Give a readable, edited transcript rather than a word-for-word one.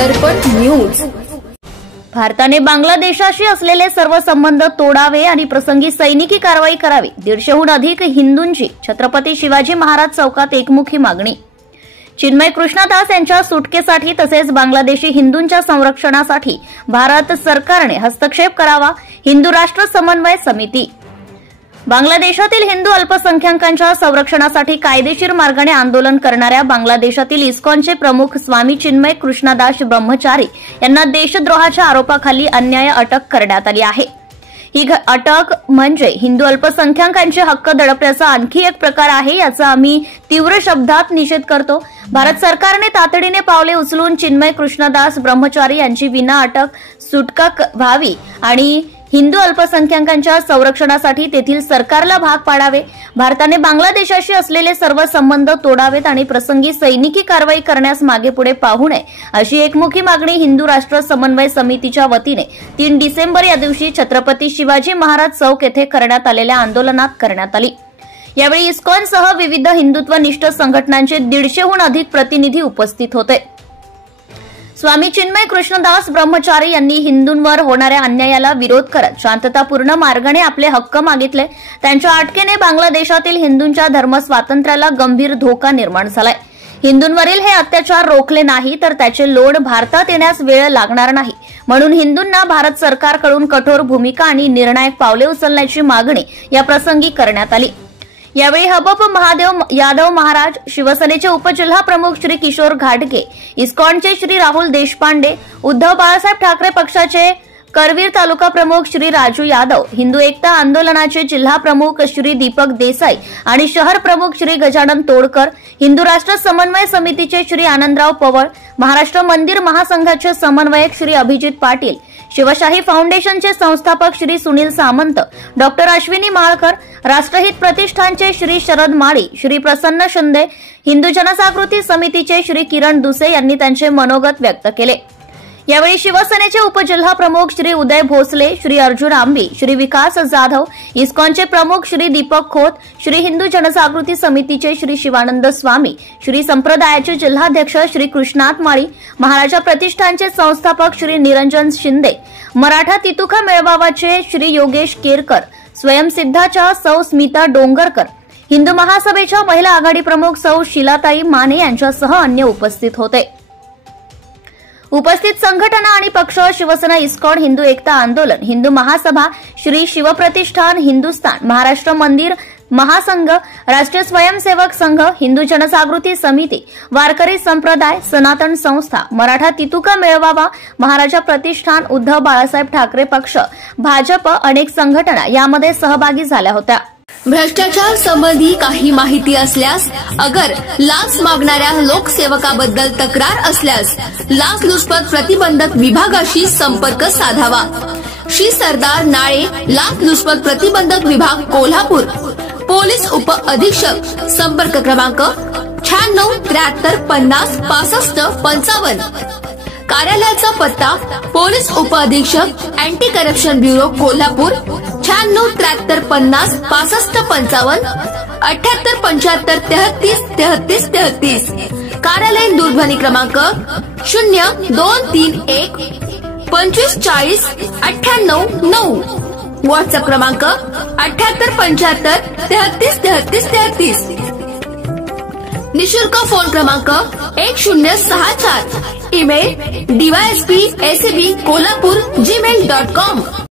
दर्पण news. भारताने बांगलादेशाशी असलेले सर्व संबंध तोडावे आणि प्रसंगी सैनिकी कारवाई करावी। 150हून अधिक हिंदूंची छत्रपती शिवाजी महाराज चौकात एकमुखी मागणी। चिन्मय कृष्णदास यांच्या सुटकेसाठी तसेच बांगलादेशी हिंदूंच्या संरक्षणासाठी भारत सरकारने हस्तक्षेप करावा। हिंदू राष्ट्र समन्वय समिती। बांगलादेशातील हिंदू अल्पसंख्याकांच्या संरक्षणासाठी कायदेशीर मार्गाने आंदोलन करणाऱ्या बांगलादेशातील इस्कॉनचे प्रमुख स्वामी चिन्मय कृष्णदास ब्रह्मचारी यांना देशद्रोहाच्या आरोपाखाली अन्याय्य अटक करण्यात आली आहे। ही अटक म्हणजे हिंदू अल्पसंख्याकांचे हक्क दडपण्याचा आणखी एक प्रकार आहे, याचा आम्ही तीव्र शब्दात निषेध करतो। भारत सरकारने तातडीने पावले उचलून चिन्मय कृष्णदास ब्रह्मचारी यांची विना अटक सुटका व्हावी आणि हिंदू अल्पसंख्याकांच्या संरक्षणासाठी तेथील सरकारला भाग पाडावे। भारताने बांगलादेशाशी असलेले सर्व संबंध तोडावेत आणि प्रसंगी सैनिकी कारवाई करण्यास मागेपुढे पाहू नये, अशी एकमुखी मागणी हिंदू राष्ट्र समन्वय समितीच्या वतीने 3 डिसेंबर या दिवशी छत्रपती शिवाजी महाराज चौक येथे करण्यात आलेल्या आंदोलनात करण्यात आली। यावेळी इस्कॉनसह विविध हिंदुत्वनिष्ठ संघटनांचे 150हून अधिक प्रतिनिधी उपस्थित होते। स्वामी चिन्मय कृष्णदास ब्रह्मचारी यांनी हिंदूंवर होणाऱ्या अन्यायाला विरोध करत शांततापूर्ण मार्गाने आपले हक्क मागितले। त्यांच्या अटकेने बांगलादेशातील हिंदूंच्या धर्म स्वातंत्र्याला गंभीर धोका निर्माण झालाय। हिंदूंवरील हे अत्याचार रोखले नाही तर त्याचे लोड भारतात येण्यास वेळ लागणार नाही, म्हणून हिंदूंना भारत सरकारकडून कठोर भूमिका आणि निर्णायक पावले उचलण्याची मागणी या प्रसंगी करण्यात आली। यावेळी हबप महादेव यादव महाराज, शिवसेनेचे उपजिल्हा प्रमुख श्री किशोर घाटगे, इस्कॉनचे श्री राहुल देशपांडे, उद्धव बाळासाहेब ठाकरे पक्षाचे करवीर तालुका प्रमुख श्री राजू यादव, हिंदू एकता आंदोलनाचे जिल्हा प्रमुख श्री दीपक देसाई आणि शहर प्रमुख श्री गजानन तोडकर, हिंदू राष्ट्र समन्वय समितीचे श्री आनंदराव पवार, महाराष्ट्र मंदिर महासंघाचे समन्वयक श्री अभिजित पाटील, शिवशाही फाउंडेशनचे संस्थापक श्री सुनील सामंत, डॉक्टर अश्विनी माळकर, राष्ट्रहित प्रतिष्ठानचे श्री शरद माळी, श्री प्रसन्न शिंदे, हिंदू जनजागृती समितीचे श्री किरण दुसे यांनी त्यांचे मनोगत व्यक्त केले। यावेळी शिवसेनेचे उपजिल्हा प्रमुख श्री उदय भोसले, श्री अर्जुन आंबी, श्री विकास जाधव, इस्कॉनचे प्रमुख श्री दीपक खोत, श्री हिंदू जनजागृती समितीचे श्री शिवानंद स्वामी, श्री संप्रदायाचे जिल्हाध्यक्ष श्री कृष्णात माळी, महाराजा प्रतिष्ठानचे संस्थापक श्री निरंजन शिंदे, मराठा तितुका मेळावाचे श्री योगेश केरकर, स्वयंसिद्धाच्या सौ स्मिता डोंगरकर, हिंदू महासभेच्या महिला आघाडी प्रमुख सौ शिलाताई माने यांच्यासह अन्य उपस्थित होते। उपस्थित संघटना आणि पक्ष: शिवसेना, इस्कॉन, हिंदू एकता आंदोलन, हिंदू महासभा, श्री शिवप्रतिष्ठान हिंदुस्तान, महाराष्ट्र मंदिर महासंघ, राष्ट्रीय स्वयंसेवक संघ, हिंदू जनजागृती समिती, वारकरी संप्रदाय, सनातन संस्था, मराठा तितुका मेळावा, महाराजा प्रतिष्ठान, उद्धव बाळासाहेब ठाकरे पक्ष, भाजप अनेक संघटना यामध्ये सहभागी झाल्या होत्या। भ्रष्टाचार संबंधी काही माहिती असल्यास, अगर लाच मागणाऱ्या लोकसेवकाबद्दल तक्रार असल्यास लाचलुचपत प्रतिबंधक विभागाशी संपर्क साधावा। श्री सरदार नाळे, लाचलुचपत प्रतिबंधक विभाग, कोल्हापूर। पोलीस उप अधीक्षक, संपर्क क्रमांक 96 73 50 65 55। कार्यालयाचा पत्ता: पोलीस उप अधीक्षक, अँटी करप्शन ब्युरो, कोल्हापूर, 96 73 50 65 55 78 75 33 33 33। कार्यालयीन दूरध्वनी क्रमांक 0231 25 40 98 9। व्हॉट्सअप क्रमांक 78 75 33 33 33। निशुल्क फोन क्रमांक 1064। Email: dysp@kolhapur@gmail.com।